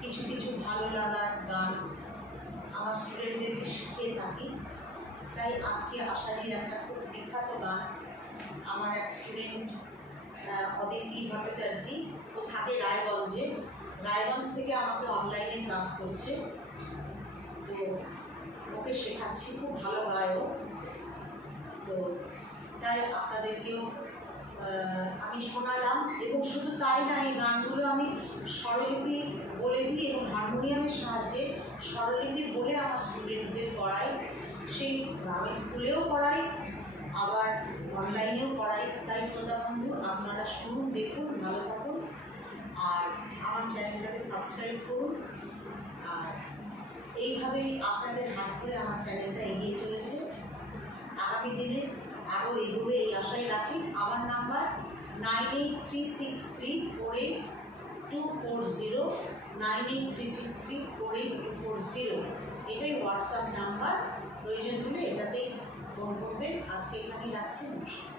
কিছু কিছু ভালো লাগার গান আমার। স্টুডেন্টদেরকে শিখিয়ে থাকি। তাই আজকে আশারির একটা খুব বিখ্যাত গান আমার এক স্টুডেন্ট অদিতি ভট্টাচার্যী ও থাকে রায়গঞ্জে। রায়গঞ্জ থেকে আমাকে অনলাইনে ক্লাস করছে। তো ওকে শেখাচ্ছি, খুব ভালো গায়ক। তো তাই আপনাদেরকেও আমি শোনালাম এবং শুধু তাই না, এই গানগুলো আমি স্বরলিপি বলে দিই এবং হারমোনিয়ামের সাহায্যে স্বরলিপি বলে আমার স্টুডেন্টদের পড়াই, সেই আমি স্কুলেও পড়াই, আবার অনলাইনেও পড়াই। তাই শ্রোতা বন্ধু, আপনারা শুনুন, দেখুন, ভালো থাকুন। আর আমার চ্যানেলটাকে সাবস্ক্রাইব করুন। আর এইভাবেই আপনাদের হাত ধরে আমার চ্যানেলটা এগিয়ে চলেছে। আগামী দিনে আরও এগোবে এই আশাই রাখি। আমার number nine eight three six three four eight two four zero nine eight three six three four eight two four zero. এটাই হোয়াটসঅ্যাপ নাম্বার প্রয়োজন হলে এটাতেই ফোন করবেন। আজকে এখানেই রাখছি। নমস্কার।